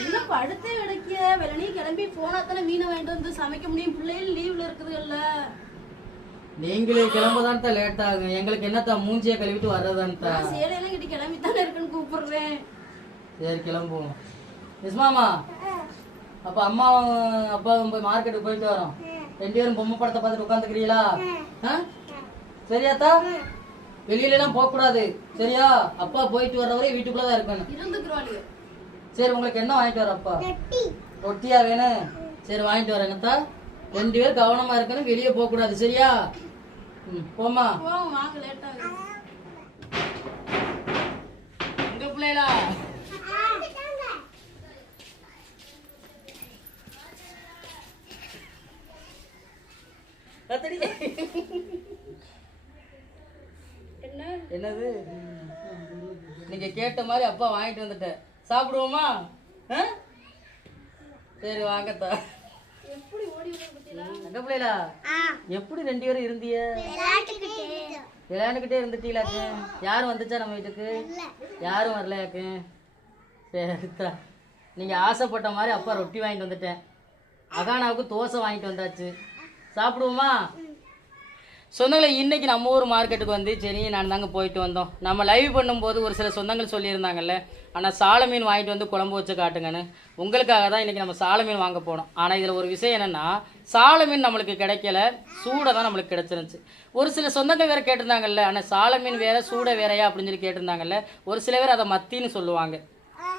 என்ன படுத்தே கிடக்கிய வெள்ளனே கிளம்பி போனா தானே மீனை வாங்கிட்டு வந்து சமைக்க முடியும். பிள்ளைகள் லீவ்ல இருக்குதுல்ல. நீங்களே கிளம்பதான் தான் லேட் ஆகும் எங்களுக்கு என்னத்தா மூஞ்சிய கழுவிட்டு வர்றதான்ட்டா நான் சேலையெல்லாம் கிட்ட கிளம்பி தானே இருக்குன்னு கூப்பிடுறேன். சரி கிளம்புவோம். நிஸ்மாமா அப்ப அம்மா அப்பா போய் மார்க்கெட்டுக்கு போயிட்டு வரோம். ரெண்டு பேரும் பொம்மை படத்தை பார்த்துட்டு உட்காந்துக்கிறீங்களா? சரியாத்தா வெளியில எல்லாம் போக கூடாது சரியா? அப்பா போயிட்டு வர்ற வரை வீட்டுக்குள்ளதான் இருக்கணும். சரி உங்களுக்கு என்ன வாங்கிட்டு வர அப்பா? ரொட்டியா வேணும் சரி வாங்கிட்டு வரேங்கத்தா ரெண்டு பேரும் கவனமா இருக்கணும் வெளியே போக கூடாது சரியா போமா எங்க பிள்ளைகளா? என்னது? நீங்க கேட்ட மாதிரி அப்பா வாங்கிட்டு வந்துட்டேன். சாப்பிடுவோமா? சரி வாங்கத்தா. எங்க பிள்ளைகளா எப்படி ரெண்டு பேரும் இருந்தீங்க விளையாண்டுக்கிட்டே இருந்துட்டீங்களாக்கு யாரும் வந்துச்சா நம்ம வீட்டுக்கு? யாரும் வரலையாக்கு சரித்தா. நீங்கள் ஆசைப்பட்ட மாதிரி அப்பா ரொட்டி வாங்கிட்டு வந்துட்டேன். அகானாவுக்கு தோசை வாங்கிட்டு வந்தாச்சு. சாப்பிடுவோமா? சொந்தங்களை இன்றைக்கி நம்ம ஊர் மார்க்கெட்டுக்கு வந்து சரி நான் தாங்க போயிட்டு வந்தோம். நம்ம லைவ் பண்ணும்போது ஒரு சில சொந்தங்கள் சொல்லியிருந்தாங்கல்ல ஆனால் சால மீன் வாங்கிட்டு வந்து குழம்பு வச்சு காட்டுங்கன்னு உங்களுக்காக தான் இன்றைக்கி நம்ம சால மீன் வாங்க போனோம். ஆனால் இதில் ஒரு விஷயம் என்னென்னா சால மீன் நம்மளுக்கு கிடைக்கல சூடை தான் நம்மளுக்கு கிடச்சிருந்துச்சு. ஒரு சில சொந்தங்கள் வேறு கேட்டிருந்தாங்கல்ல ஆனால் சால மீன் வேறு சூடை வேறையா அப்படின்னு சொல்லி கேட்டிருந்தாங்கல்ல ஒரு சில பேர் அதை மத்தின்னு சொல்லுவாங்க.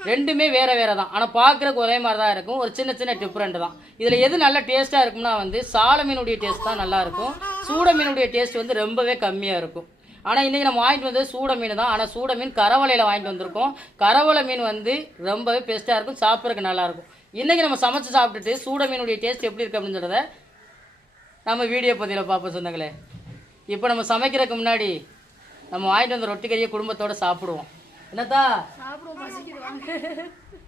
ரெண்டுமே வேற வேற தான் ஆனால் பார்க்குறக்கு ஒரே மாதிரி தான் இருக்கும். ஒரு சின்ன சின்ன டிஃப்ரெண்ட் தான். இதில் எது நல்ல டேஸ்ட்டாக இருக்கும்னா வந்து சால மீனுடைய டேஸ்ட் தான் நல்லாயிருக்கும் சூட மீனுடைய டேஸ்ட் வந்து ரொம்பவே கம்மியாக இருக்கும். ஆனால் இன்றைக்கி நம்ம வாங்கிட்டு வந்தது சூட மீன் தான். ஆனால் சூட மீன் கரவலையில் வாங்கிட்டு வந்திருக்கோம். கரவலை மீன் வந்து ரொம்பவே பெஸ்ட்டாக இருக்கும். சாப்பிட்றதுக்கு நல்லாயிருக்கும் இன்றைக்கி நம்ம சமைச்சு சாப்பிட்டுட்டு சூட மீனுடைய டேஸ்ட் எப்படி இருக்கு அப்படின்னு சொல்கிறத நம்ம வீடியோ பதிவில் பார்ப்போம் சொந்தங்களே. இப்போ நம்ம சமைக்கிறதுக்கு முன்னாடி நம்ம வாங்கிட்டு வந்த ரொட்டி கறியை குடும்பத்தோடு சாப்பிடுவோம். என்னத்தா? சாப்பிடுவோம் பசிக்குது வாங்க.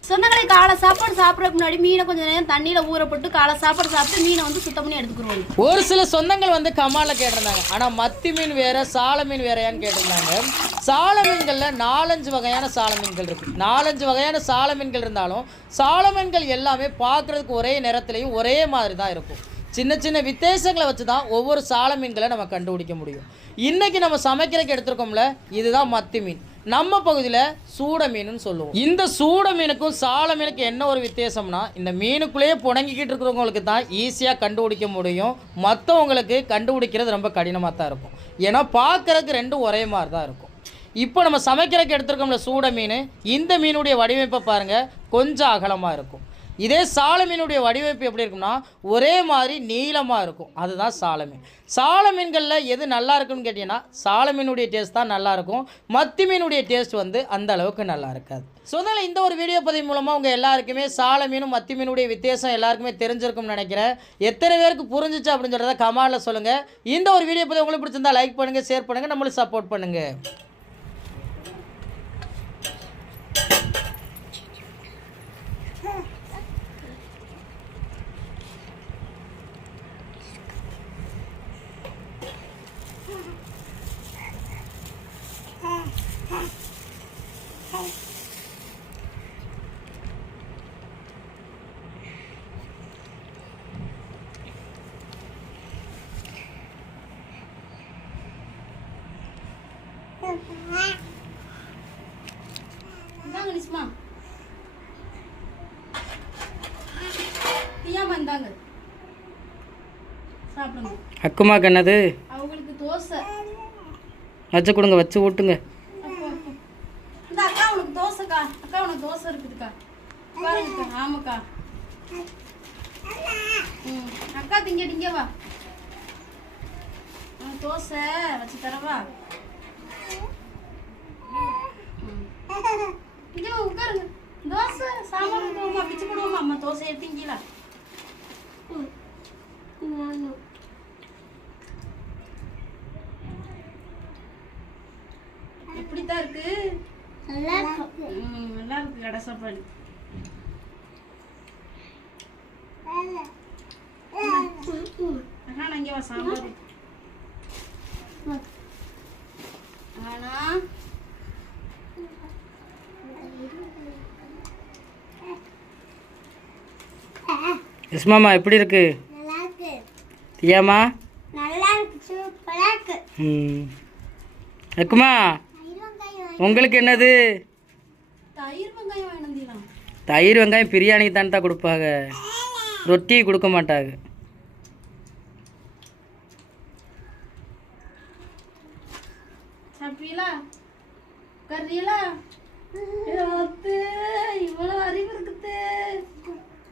சொந்தங்களை காலை சாப்பாடு சாப்பிட்றதுக்கு முன்னாடி மீனை கொஞ்சம் நேரம் தண்ணியில ஊற போட்டு காலை சாப்பாடு சாப்பிட்டு மீனை வந்து சுத்தம் பண்ணி எடுத்துக்கிறோம் ஒரு சில சொந்தங்கள் வந்து கமால கேட்டிருந்தாங்க. ஆனா மத்தி மீன் வேற சால மீன் வேறையான்னு கேட்டிருந்தாங்க. சால மீன்கள்ல நாலஞ்சு வகையான சால மீன்கள் இருக்கு. நாலஞ்சு வகையான சால மீன்கள் இருந்தாலும் சால மீன்கள் எல்லாமே பார்க்கறதுக்கு ஒரே நிறத்துலையும் ஒரே மாதிரி தான் இருக்கும். சின்ன சின்ன வித்தியாசங்களை வச்சு தான் ஒவ்வொரு சால மீன்களை நம்ம கண்டுபிடிக்க முடியும். இன்னைக்கு நம்ம சமைக்கிறதுக்கு எடுத்திருக்கோம்ல இதுதான் மத்தி மீன். நம்ம பகுதியில் சூட மீனுன்னு சொல்லுவோம். இந்த சூட மீனுக்கும் சால மீனுக்கும் என்ன ஒரு வித்தியாசம்னா இந்த மீனுக்குள்ளேயே புணங்கிக்கிட்டு இருக்கிறவங்களுக்கு தான் ஈஸியாக கண்டுபிடிக்க முடியும். மற்றவங்களுக்கு கண்டுபிடிக்கிறது ரொம்ப கடினமாக தான் இருக்கும். ஏன்னா பார்க்குறதுக்கு ரெண்டும் ஒரே மாதிரி தான் இருக்கும். இப்போ நம்ம சமைக்கிறதுக்கு எடுத்துருக்கோம்ல சூட மீன் இந்த மீனுடைய வடிவமைப்பை பாருங்கள் கொஞ்சம் அகலமாக இருக்கும். இதே சால மீனுடைய வடிவமைப்பு எப்படி இருக்கும்னா ஒரே மாதிரி நீளமாக இருக்கும். அதுதான் சாலமீன். மீன் சால மீன்களில் எது நல்லா இருக்குன்னு கேட்டிங்கன்னா சால மீனுடைய டேஸ்ட் தான் நல்லாயிருக்கும் மத்தி மீனுடைய டேஸ்ட் வந்து அந்த அளவுக்கு நல்லா இருக்காது. ஸோ அதனால் இந்த ஒரு வீடியோ பதிவு மூலமாக உங்கள் எல்லாருக்குமே சால மீனும் மத்தி மீனுடைய வித்தியாசம் எல்லாருக்குமே தெரிஞ்சிருக்கும்னு நினைக்கிறேன். எத்தனை பேருக்கு புரிஞ்சிச்சு அப்படின்னு சொல்கிறத கமாலில் சொல்லுங்கள் இந்த ஒரு வீடியோ பதிவு உங்களுக்கு பிடிச்சிருந்தா லைக் பண்ணுங்கள் ஷேர் பண்ணுங்கள் நம்மளுக்கு சப்போர்ட் பண்ணுங்கள் இந்தாங்க நிஸ்மா தீயாம இந்தாங்க. சாப்பிடுங்க. அக்குமாக்கு என்னது? அவங்களுக்கு தோசை. வச்சு கொடுங்க வச்சு ஊட்டுங்க அப்போ, அப்போ. இந்த அக்கா உனக்கு தோசைக்கா அக்கா உனக்கு தோசை இருக்குதுக்கா. பாருங்கக்கா ஆமாக்கா. ம் அக்கா திங்க திங்க வா. தோசை வச்சு தரவா? ம். உட்காருங்க. தோசை சாம்பார் போடுவோமா பிச்சு போடுவோமா? அம்மா தோசை எடுத்தீங்களா எப்படித்தான் இருக்கு. ம், நல்லா இருக்கு கடை சாப்பாடு அக்கா நான் இங்கே வா சாம்பார் ஆனா யஸ்மாமா எப்படி இருக்கு? நல்லா இருக்கு ஏமா நல்லா இருக்கு சூப்பரா இருக்கு ம். இருக்குமா உங்களுக்கு என்னது? தயிர் வெங்காயம் வேணும் தயிர் வெங்காயம் பிரியாணிக்கு தானே தான் கொடுப்பாங்க. ரொட்டி கொடுக்க மாட்டாங்க.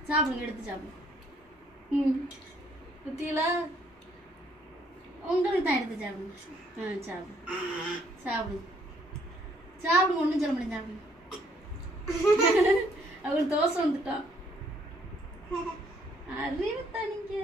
சாப்பிடுங்க எடுத்து சாப்பிடுங்க. ம். குத்திங்களா உங்களுக்கு தான் எடுத்து சாப்பிடுங்க. ஆ சாப்பிடுங்க சாப்பிடுங்க சாப்பிடுங்க ஒன்றும் சொல்ல முடியும் சாப்பிடுங்க அவங்களுக்கு தோசை வந்துட்டான். அறிவு தனிங்க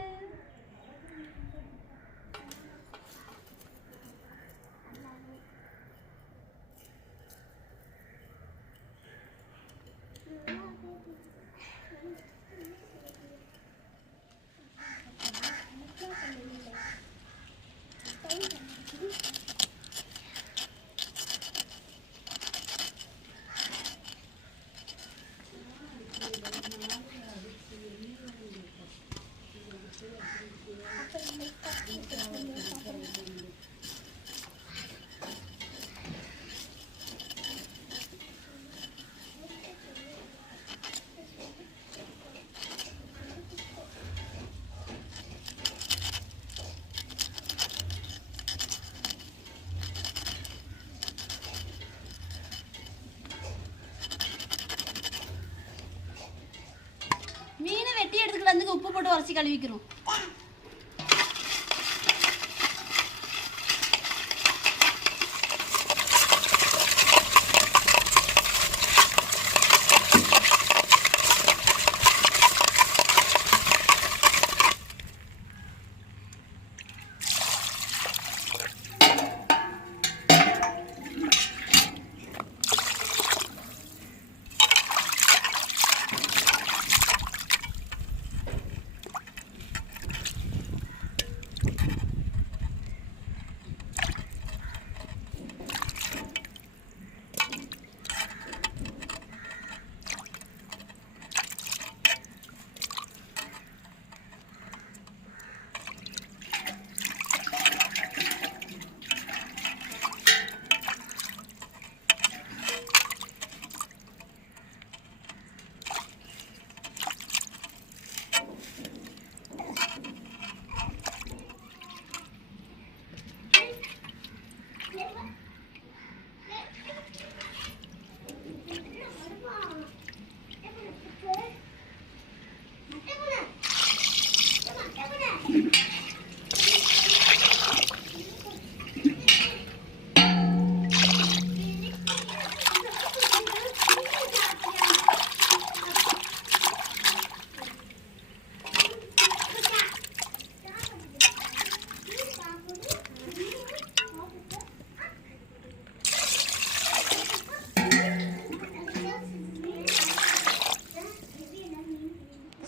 மீனை வெட்டி எடுத்துக்கிட்டு வந்து உப்பு போட்டு உரைச்சி கழுவிக்கிறோம்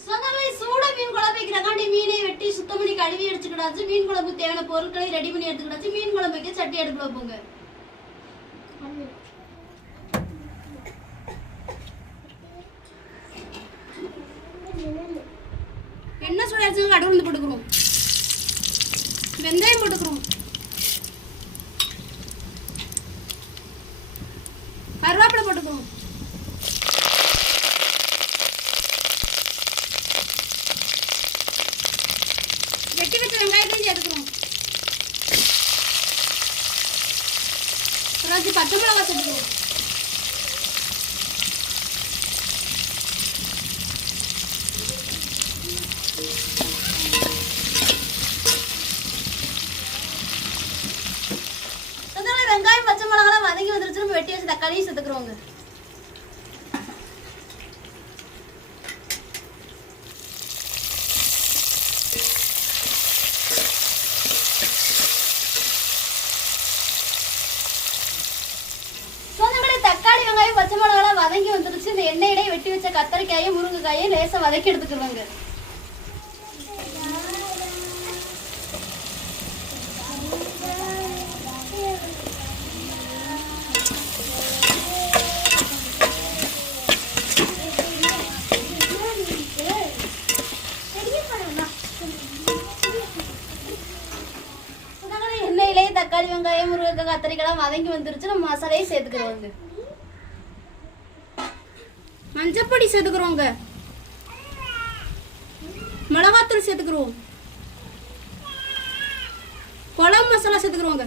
சொந்தங்களே சூட மீன் குழம்பு வைக்கிறக்காண்டி மீனை வெட்டி சுத்தம் பண்ணி கழுவி எடுத்துக்கிடாச்சு மீன் குழம்பு தேவையான பொருட்களை ரெடி பண்ணி எடுத்துக்கிடாச்சு மீன் குழம்புக்கு சட்டி அடுப்புல வைப்போங்க வெங்காயத்தையும் சேர்த்துக்கிறோம் அப்புறம் பச்சை மிளகா சேர்த்துக்கிறோம் அதனால வெங்காயம் பச்சை மிளகாலாம் வதங்கி வந்துருச்சு நம்ம வெட்டி வச்சு தக்காளியும் சேர்த்துக்கிறோங்க. நல்லாவே பச்சை மிளகாலாம் வதங்கி வந்துருச்சு. இந்த எண்ணெயிலே வெட்டி வச்ச கத்தரிக்காயும் முருங்கைக்காயும் லேசாக வதக்கி எடுத்துக்கிடுவாங்க தக்காளி வெங்காயம் முருங்கைக்காய் கத்திரிக்கெல்லாம் வதங்கி வந்துருச்சு. நம்ம மசாலையை சேர்த்துக்கிறோம் மஞ்சப்பொடி சேர்த்துக்கிறோங்க. மிளகாத்தூள் சேர்த்துக்கிறோம். குழம்பு மசாலா சேர்த்துக்கிறோங்க.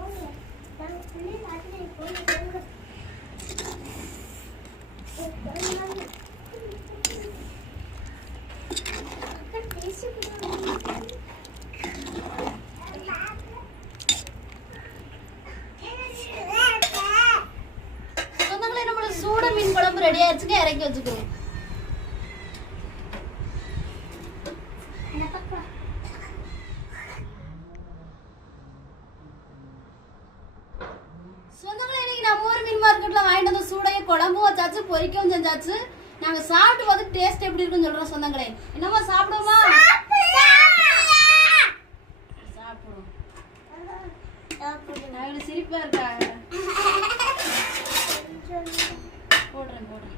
குழம்பு ரெடி ஆயிடுச்சுங்க இறக்கி வச்சுக்கோங்க சொந்தங்களே இன்னைக்கு நம்ம ஊர் மீன் மார்க்கெட்ல வாங்கிட்டு வந்த சூடைய குழம்பும் வச்சாச்சு பொரிக்கவும் செஞ்சாச்சு நாங்க சாப்பிட்டு பார்த்து டேஸ்ட் எப்படி இருக்குன்னு சொல்றோம் சொந்தங்களே என்னம்மா சாப்பிடுவோமா சாப்பிடுவோம் நான் இவ்வளவு சிரிப்பா இருக்கா போடுறேன் போடுறேன்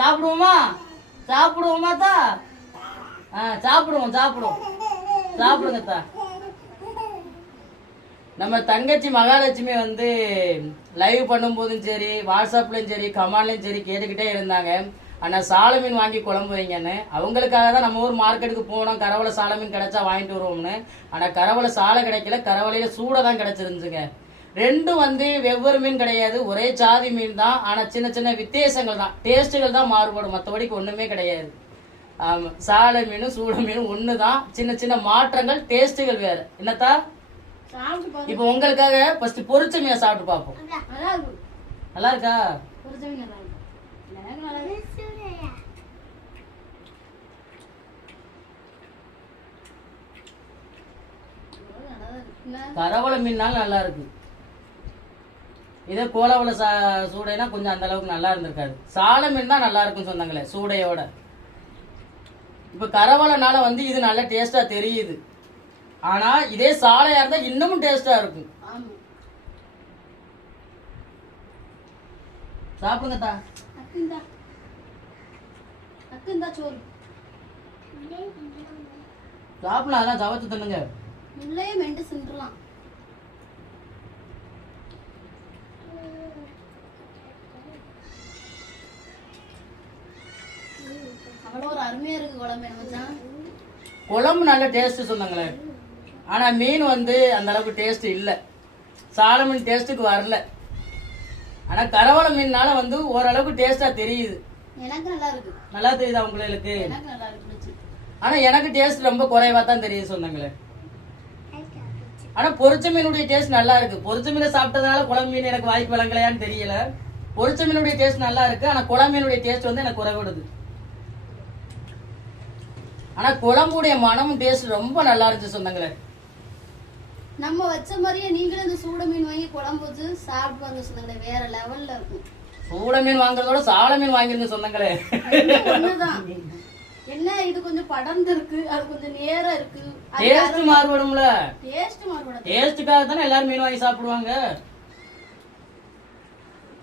சாப்பிடுவோமா? சாப்பிடுவோமா தா? ஆ சாப்பிடுவோம் சாப்பிடுவோம். சாப்பிடுங்க தா. நம்ம தங்கச்சி மகாலட்சுமி வந்து லைவ் பண்ணும்போதும் சரி வாட்ஸ்அப்லையும் சரி கமாண்ட்லயும் சரி கேட்டுக்கிட்டே இருந்தாங்க. ஆனால் சால மீன் வாங்கி குழம்பு வைங்கன்னு. அவங்களுக்காக தான் நம்ம ஊர் மார்க்கெட்டுக்கு போனோம். கரவலை சால மீன் கிடைச்சா வாங்கிட்டு வருவோம்னு. ஆனால் கரவலை சாலை கிடைக்கல. கரவலையில சூடாக தான் கிடச்சிருந்துச்சுங்க. ரெண்டும் வந்து வெவ்வேறு மீன் கிடையாது. ஒரே சாதி மீன் தான். ஆனா சின்ன சின்ன வித்தியாசங்கள் தான். டேஸ்ட்டுகள் தான் மாறுபடும். மற்றபடிக்கு ஒண்ணுமே கிடையாது. ஆமா சாலை மீனும் சூட மீனும் ஒன்று தான். சின்ன சின்ன மாற்றங்கள் டேஸ்ட்டுகள் வேற. என்னத்தா? இப்போ உங்களுக்காக ஃபர்ஸ்ட் பொரிச்ச மீனை சாப்பிட்டு பார்ப்போம். நல்லா இருக்கா? பொரிச்ச மீன் நல்லா இருக்கும். எனக்கு நல்லா இருக்கு நல்லா தான் இருக்கு. என்ன? கரவளை மீன்னாலும் நல்லா இருக்கு. இதே கோலவளை சா சூடைனா கொஞ்சம் அந்த அளவுக்கு நல்லா இருந்திருக்காது. சாலை மீன் தான் நல்லா இருக்கும் சொன்னாங்களே சூடையோட. இப்போ கரவலைனால வந்து இது நல்ல டேஸ்டா தெரியுது. ஆனா இதே சாலையா இருந்தா இன்னமும் டேஸ்டா இருக்கும். ஆமா. சாப்பிடுங்க தா. அக்குந்தா. அக்குந்தா சோறு. சாப்பிடலாம் அதான் சவச்சு தின்னுங்க. முள்ளையே மெண்டு சிந்துலாம் அவ்வளோ ஒரு குழம்பு என்ன மச்சான்? குழம்பு நல்ல டேஸ்ட் சொன்னாங்களே. ஆனா மீன் வந்து அந்த அளவுக்கு டேஸ்ட் இல்ல. சால மீன் டேஸ்ட்டுக்கு வரல. ஆனா கரவலை மீன்னால வந்து ஓரளவுக்கு டேஸ்டா தெரியுது. எனக்கு நல்லா இருக்கு. நல்லா தெரியுதா உங்களுக்கு? எனக்கு நல்லா இருக்கு எனக்கு டேஸ்ட் ரொம்ப குறைவா தான் தெரியுது சொன்னாங்களே. ஆனா பொரிச்ச மீனுடைய டேஸ்ட் நல்லா இருக்கு. பொரிச்ச மீனை சாப்பிட்டதுனால குழம்பு மீன் எனக்கு வாய்ப்பு வழங்கலையான்னு தெரியல. பொரிச்ச மீனுடைய டேஸ்ட் நல்லா இருக்கு. ஆனா குழம்பு மீனுடைய டேஸ்ட் வந்து எனக்கு குறைவிடுது. ஆனா குழம்புடைய மனமும் டேஸ்ட் ரொம்ப நல்லா இருந்துச்சு சொன்னாங்களே நம்ம வச்ச மாதிரியே நீங்களும் இந்த சூட மீன் வாங்கி குழம்பு வச்சு சாப்பிட்டு வாங்க சொன்னாங்களே வேற லெவல்ல இருக்கும். சூட மீன் வாங்குறதோட சால மீன் வாங்கிருங்க சொன்னாங்களே ரெண்டும் ஒண்ணுதான். என்ன இது கொஞ்சம் படர்ந்து இருக்கு அது கொஞ்சம் நேரா இருக்கு. டேஸ்ட் மாறுபடும்ல. டேஸ்ட் மாறுபடாது. டேஸ்ட்டுக்காக தானே எல்லாரும் மீன் வாங்கி சாப்பிடுவாங்க?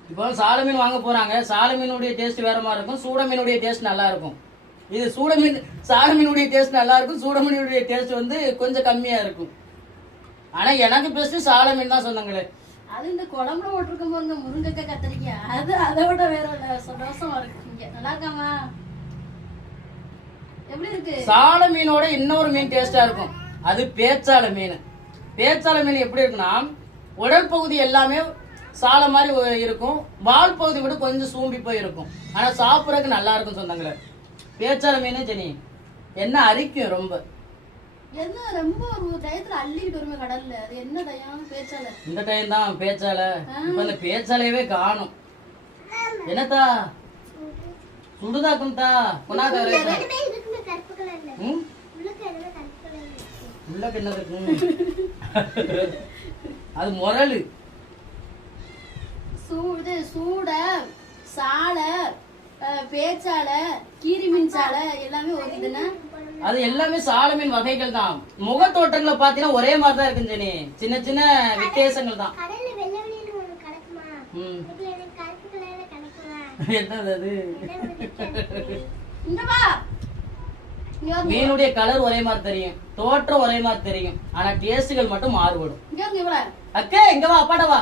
இப்போ சால மீன் வாங்க போறாங்க. சால மீனுடைய டேஸ்ட் வேற மாதிரி இருக்கும். சூட மீனுடைய டேஸ்ட் நல்லா இருக்கும். இது சூட மீன் சால மீனுடைய டேஸ்ட் நல்லா இருக்கும். சூட மீனுடைய டேஸ்ட் வந்து கொஞ்சம் கம்மியா இருக்கும். ஆனா எனக்கு பெஸ்ட் சால மீன் தான் சொன்னாங்களே அது இந்த குழம்புல போட்டிருக்கும் பாருங்க முருங்கைக்காய் கத்திரிக்காய். அது அதை விட வேற ஒரு சந்தோஷமா இருக்கு. நல்லா இருக்காமா சால மீனோட இன்னொரு மீன் டேஸ்டா இருக்கும். அது பேச்சால மீன். பேச்சால மீன் எப்படி இருக்குன்னா உடல் பகுதி எல்லாமே சால மாதிரி இருக்கும். வால் பகுதி மட்டும் கொஞ்சம் சூம்பி போய் இருக்கும். ஆனா சாப்பிடறதுக்கு நல்லா இருக்கும் சொன்னாங்களே. பேச்சால மீனே சரி என்ன அரிக்கும் ரொம்ப. என்ன ரொம்ப ஒரு டயத்துல அள்ளிக்கிட்டு வருமே கடல்ல. அது என்ன டயம் பேச்சால. இந்த டைம் தான் பேச்சால இப்ப பேச்சாலையவே காணும். என்னத்தா? சுடுதா குந்தா குணாதா ம்? உள்ள என்ன இருக்கும் அது முரலு சூடு சூட சாலை பேச்சாலை கீரி மீன் சாலை எல்லாமே ஓகேதானே அது எல்லாமே சால மீன் வகைகள் தான். முகத்தோட்டங்களை பாத்தீங்கன்னா ஒரே மாதிரி தான் இருக்கும் ஜெனி சின்ன சின்ன வித்தியாசங்கள் தான் கடல்ல வெள்ளை வெளியில ஒண்ணு கிடக்குமா ம். இதுல எனக்கு கருப்பு கலர்ல கிடைக்குமா என்னது. மீனுடைய கலர் ஒரே மாதிரி தெரியும். தோற்றம் ஒரே மாதிரி தெரியும். ஆனா டேஸ்டுகள் மட்டும் மாறுபடும். அக்கே இங்க வா அப்பாட்ட வா.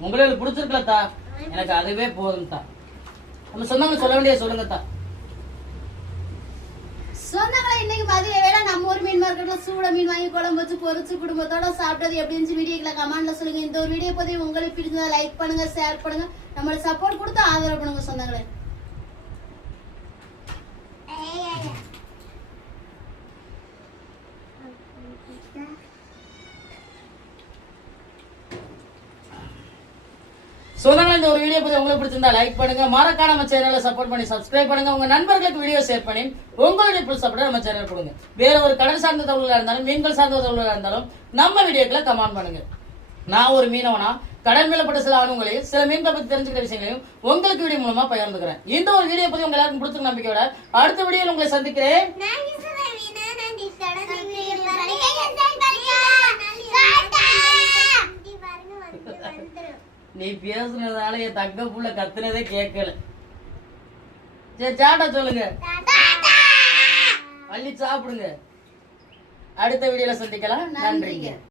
உங்களுக்கு பிடிச்சிருக்கல தா எனக்கு அதுவே போதும் தா நம்ம சொந்தவங்க சொல்ல வேண்டிய சொல்லுங்க தா சொந்தங்களா இன்னைக்கு மதிய வேலை நம்ம ஊர் மீன் மார்க்கெட்டில் சூட மீன் வாங்கி குழம்பு வச்சு பொறிச்சு குடும்பத்தோட சாப்பிட்டது எப்படி இருந்துச்சு கமெண்ட்ல சொல்லுங்க. இந்த ஒரு வீடியோ பற்றி உங்களுக்கு பிடிச்சதை லைக் பண்ணுங்க ஷேர் பண்ணுங்க. நம்மளுக்கு சப்போர்ட் கொடுத்து ஆதரவு பண்ணுங்க சொந்தங்களே சொந்தங்களா இந்த ஒரு வீடியோ பத்தி உங்களுக்கு பிடிச்சிருந்தா லைக் பண்ணுங்க மறக்காம நம்ம சேனலை சப்போர்ட் பண்ணி சப்ஸ்கிரைப் பண்ணுங்க உங்க நண்பர்களுக்கு வீடியோ ஷேர் பண்ணி உங்களுடைய புல் சப்போர்ட் நம்ம சேனல் கொடுங்க வேற ஒரு கடல் சார்ந்த தகவலாக இருந்தாலும் மீன்கள் சார்ந்த தகவலாக இருந்தாலும் நம்ம வீடியோக்களை கமெண்ட் பண்ணுங்க நான் ஒரு மீனவனா கடல் மேலப்பட்ட சில அனுகளையும் சில மீன்களை பத்தி தெரிஞ்சுக்கிற விஷயங்களையும் உங்களுக்கு வீடியோ மூலமா பகிர்ந்துக்கிறேன் இந்த ஒரு வீடியோ பத்தி உங்க எல்லாருக்கும் பிடிச்ச நம்பிக்கையோட அடுத்த வீடியோ உங்களை சந்திக்கிறேன் Thank you. நீ பேசுனதால என் தங்க புள்ள கத்துனதே கேட்கல சரி சாட்டா சொல்லுங்க. அள்ளி சாப்பிடுங்க. அடுத்த வீடியோல சந்திக்கலாம். நன்றிங்க.